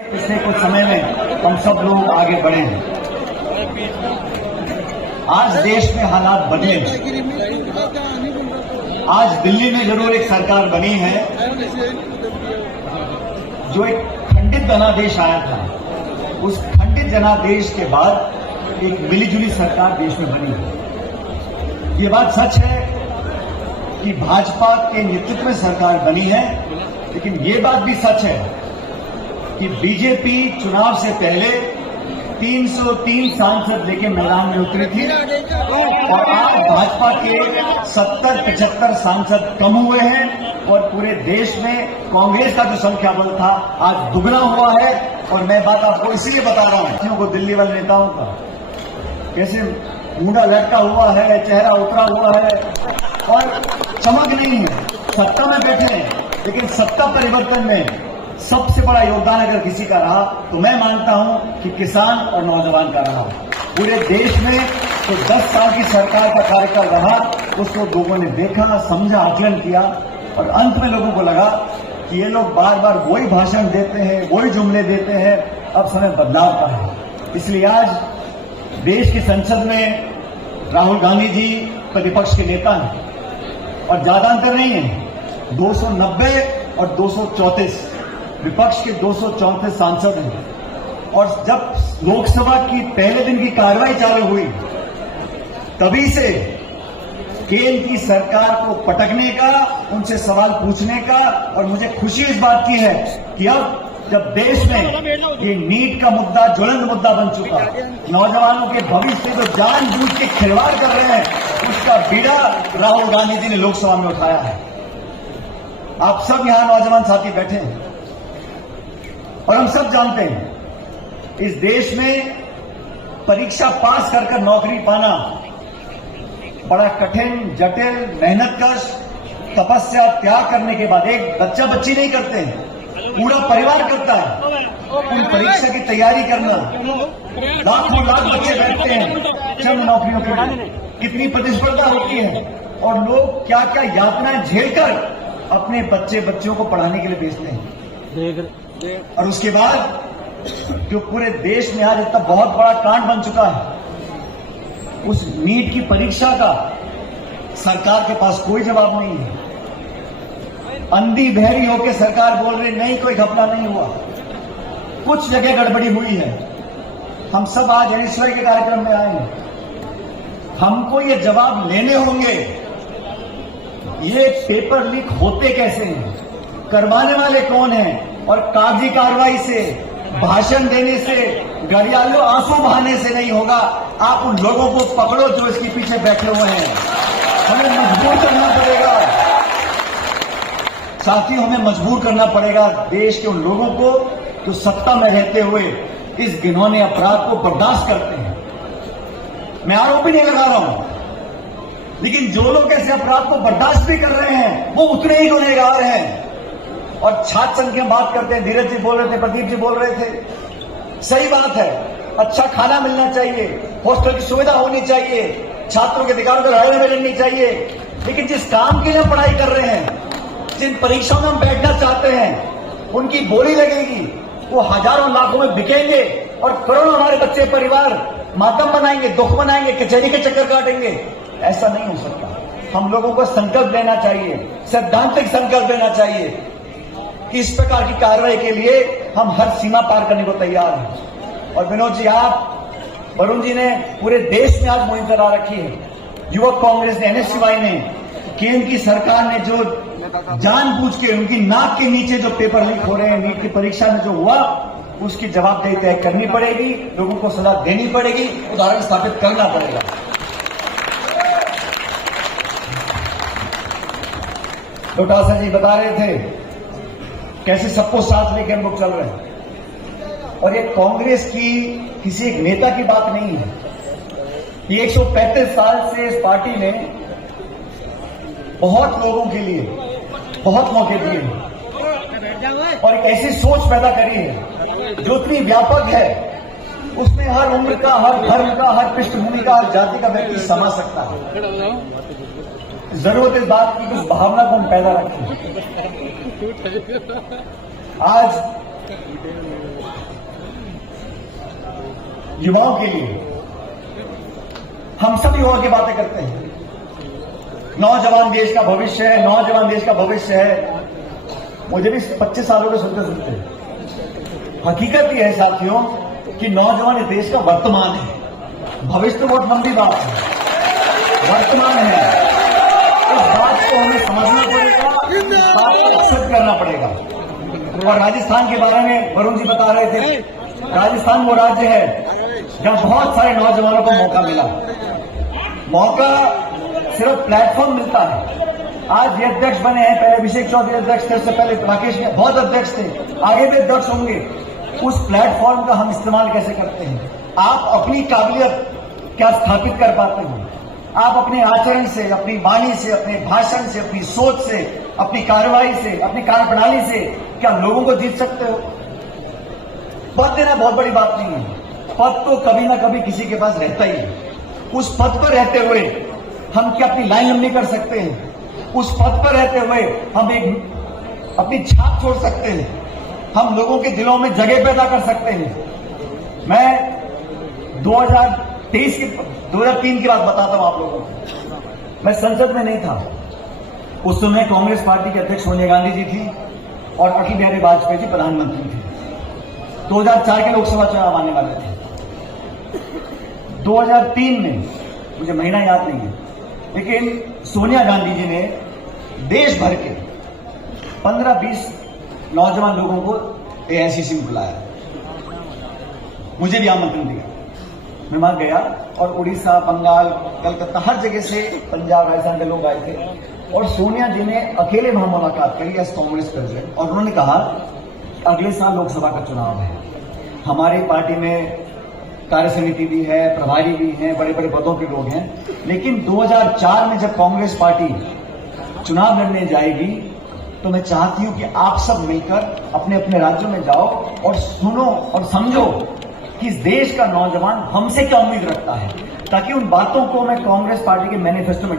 पिछले कुछ समय में हम सब लोग आगे बढ़े हैं। आज देश में हालात बदले हैं। आज दिल्ली में जरूर एक सरकार बनी है जो एक खंडित जनादेश आया था। उस खंडित जनादेश के बाद एक मिलीजुली सरकार देश में बनी है। ये बात सच है कि भाजपा के नेतृत्व में सरकार बनी है, लेकिन ये बात भी सच है कि बीजेपी चुनाव से पहले 303 सांसद लेके मैदान में उतरी थी और आज भाजपा के 70-75 सांसद कम हुए हैं और पूरे देश में कांग्रेस का जो संख्या बल था आज दुगना हुआ है। और मैं बात आपको इसलिए बता रहा हूं को दिल्ली वाले नेताओं का कैसे मुंडा लटका हुआ है, चेहरा उतरा हुआ है और चमक नहीं है। सत्ता में बैठे हैं, लेकिन सत्ता परिवर्तन में सबसे बड़ा योगदान अगर किसी का रहा तो मैं मानता हूं कि किसान और नौजवान का रहा। पूरे देश में तो 10 साल की सरकार का कार्यकाल रहा, उसको लोगों ने देखा, समझा, आकलन किया और अंत में लोगों को लगा कि ये लोग बार बार वही भाषण देते हैं, वही जुमले देते हैं, अब समय बदलाव का है। इसलिए आज देश की संसद में राहुल गांधी जी प्रतिपक्ष के नेता हैं और ज्यादा अंतर नहीं है। 290 और 234 विपक्ष के 234 सांसद हैं और जब लोकसभा की पहले दिन की कार्रवाई चालू हुई तभी से केंद्र की सरकार को पटकने का, उनसे सवाल पूछने का, और मुझे खुशी इस बात की है कि अब जब देश में ये नीट का मुद्दा ज्वलंत मुद्दा बन चुका, नौजवानों के भविष्य से जो जानबूझ के खिलवाड़ कर रहे हैं, उसका बीड़ा राहुल गांधी जी ने लोकसभा में उठाया है। आप सब यहां नौजवान साथी बैठे हैं और हम सब जानते हैं इस देश में परीक्षा पास कर नौकरी पाना बड़ा कठिन, जटिल, मेहनतकश, तपस्या, त्याग करने के बाद एक बच्चा बच्ची नहीं करते हैं, पूरा परिवार करता है। उन परीक्षा की तैयारी करना, लाखों लाख बच्चे बैठते हैं चंद नौकरियों के लिए, कितनी प्रतिस्पर्धा होती है और लोग क्या क्या यातनाएं झेलकर अपने बच्चों को पढ़ाने के लिए भेजते हैं। और उसके बाद जो पूरे देश में आज इतना बहुत बड़ा कांड बन चुका है, उस नीट की परीक्षा का सरकार के पास कोई जवाब नहीं है। अंधी बहरी होकर सरकार बोल रही नहीं, कोई घपला नहीं हुआ, कुछ जगह गड़बड़ी हुई है। हम सब आज एनएसवाई के कार्यक्रम में आए हैं, हमको ये जवाब लेने होंगे ये पेपर लीक होते कैसे हैं, करवाने वाले कौन हैं, और कागजी कार्रवाई से, भाषण देने से, घड़ियालों आंसू बहाने से नहीं होगा। आप उन लोगों को पकड़ो जो इसके पीछे बैठे हुए हैं। हमें मजबूर करना पड़ेगा साथियों, हमें मजबूर करना पड़ेगा देश के उन लोगों को जो सत्ता में रहते हुए इस घिनौने अपराध को बर्दाश्त करते हैं। मैं आरोप भी नहीं लगा रहा हूं, लेकिन जो लोग ऐसे अपराध को बर्दाश्त भी कर रहे हैं वो उतने ही गुनहगार हैं। और छात्र संघ की हम बात करते हैं, धीरज जी बोल रहे थे, प्रदीप जी बोल रहे थे, सही बात है, अच्छा खाना मिलना चाहिए, हॉस्टल की सुविधा होनी चाहिए, छात्रों के अधिकारों को लड़ाई में लड़नी चाहिए, लेकिन जिस काम के लिए हम पढ़ाई कर रहे हैं, जिन परीक्षाओं में हम बैठना चाहते हैं, उनकी बोली लगेगी, वो हजारों लाखों में बिकेंगे और करोड़ों हमारे बच्चे परिवार मातम बनाएंगे, दुख बनाएंगे, कचहरी के चक्कर काटेंगे। ऐसा नहीं हो सकता। हम लोगों को संकल्प लेना चाहिए, सैद्धांतिक संकल्प लेना चाहिए कि इस प्रकार की कार्रवाई के लिए हम हर सीमा पार करने को तैयार हैं। और विनोद जी, आप, वरुण जी ने पूरे देश में आज मुहिम चला रखी है। युवक कांग्रेस ने, एनएसवाई ने, केंद्र की सरकार ने जो जानबूझ के उनकी नाक के नीचे जो पेपर लीक हो रहे हैं, नीट की परीक्षा में जो हुआ, उसकी जवाबदेही तय करनी पड़ेगी, लोगों को सजा देनी पड़ेगी, उदाहरण स्थापित करना पड़ेगा। डॉक्टर जी बता रहे थे कैसे सबको साथ लेकर हम लोग चल रहे हैं, और ये कांग्रेस की किसी एक नेता की बात नहीं है। ये 135 साल से इस पार्टी ने बहुत लोगों के लिए बहुत मौके दिए हैं और एक ऐसी सोच पैदा करी है जो इतनी व्यापक है, उसमें हर उम्र का, हर धर्म का, हर पृष्ठभूमि का, हर जाति का व्यक्ति समा सकता है। जरूरत इस बात की उस भावना को हम पैदा रखें। आज युवाओं के लिए हम सब युवाओं की बातें करते हैं। नौजवान देश का भविष्य है, नौजवान देश का भविष्य है। मुझे भी 25 सालों के सुनते सुनते हकीकत यह है साथियों कि नौजवान इस देश का वर्तमान है। भविष्य तो बहुत लंबी बात है, वर्तमान है। इस बात को हमें समझना पड़ेगा, इस बात को एक्सेप्ट करना पड़ेगा। और राजस्थान के बारे में वरुण जी बता रहे थे, राजस्थान वो राज्य है जहां बहुत सारे नौजवानों को मौका मिला। मौका सिर्फ प्लेटफॉर्म मिलता है। आज ये अध्यक्ष बने हैं, पहले अभिषेक चौधरी अध्यक्ष थे, उससे पहले राकेश बहुत अध्यक्ष थे, आगे भी अध्यक्ष होंगे। उस प्लेटफॉर्म का हम इस्तेमाल कैसे करते हैं? आप अपनी काबिलियत क्या स्थापित कर पाते हैं? आप अपने आचरण से, अपनी वाणी से, अपने भाषण से, अपनी सोच से, अपनी कार्रवाई से, अपनी कार्यप्रणाली से क्या लोगों को जीत सकते हो? पद देना बहुत बड़ी बात नहीं है। पद तो कभी ना कभी किसी के पास रहता ही है। उस पद पर रहते हुए हम क्या अपनी लाइन लंबी कर सकते हैं? उस पद पर रहते हुए हम एक अपनी छाप छोड़ सकते हैं, हम लोगों के दिलों में जगह पैदा कर सकते हैं। मैं 2003 की बात बताता हूं आप लोगों को। मैं संसद में नहीं था उस समय। कांग्रेस पार्टी के अध्यक्ष सोनिया गांधी जी थी और अटल बिहारी वाजपेयी जी प्रधानमंत्री थे। 2004 के लोकसभा चुनाव आने वाले थे। 2003 में मुझे महीना याद नहीं है, लेकिन सोनिया गांधी जी ने देश भर के 15-20 नौजवान लोगों को एआईसीसी में बुलाया, मुझे भी आमंत्रण दिया। मैं वहां गया और उड़ीसा, बंगाल, कलकत्ता, हर जगह से, पंजाब, राजस्थान के लोग आए थे। और सोनिया जी ने अकेले वहां मुलाकात करी एज कांग्रेस प्रेसिडेंट, और उन्होंने कहा अगले साल लोकसभा का चुनाव है, हमारी पार्टी में कार्य समिति भी है, प्रभारी भी हैं, बड़े बड़े पदों के लोग हैं, लेकिन 2004 में जब कांग्रेस पार्टी चुनाव लड़ने जाएगी तो मैं चाहती हूं कि आप सब मिलकर अपने अपने राज्यों में जाओ और सुनो और समझो कि इस देश का नौजवान हमसे क्या उम्मीद रखता है, ताकि उन बातों को मैं कांग्रेस पार्टी के मैनिफेस्टो में